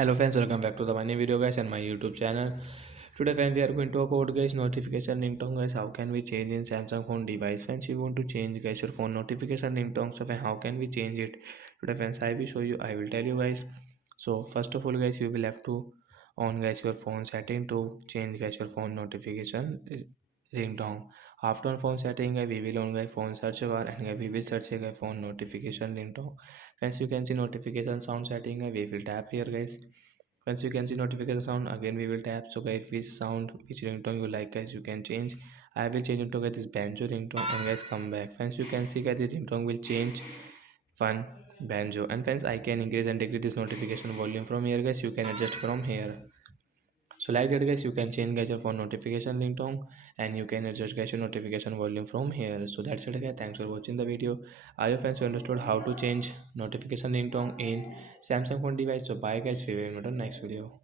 Hello friends, welcome back to the my new video guys and my YouTube channel. Today friends we are going to talk about guys notification ringtone guys. How can we change in Samsung phone device? Friends, you want to change guys your phone notification ringtone, so friends, how can we change it? Today friends I will show you, I will tell you guys. So first of all guys, you will have to on guys your phone setting to change guys your phone notification ringtone. After on phone setting we will on guys phone search bar and we will search guys phone notification ringtone. Friends, you can see notification sound setting we will tap here guys. Once you can see notification sound, again we will tap. So guys, which sound, which ringtone you like guys, you can change. I will change it to get this banjo ringtone and guys come back. Friends, you can see guys the ringtone will change fun banjo. And friends, I can increase and decrease this notification volume from here guys. You can adjust from here. So like that guys, you can change guys your phone notification ringtone and you can adjust guys your notification volume from here. So that's it guys, thanks for watching the video. I hope friends you understood how to change notification ringtone in Samsung phone device. So bye guys, we will meet on next video.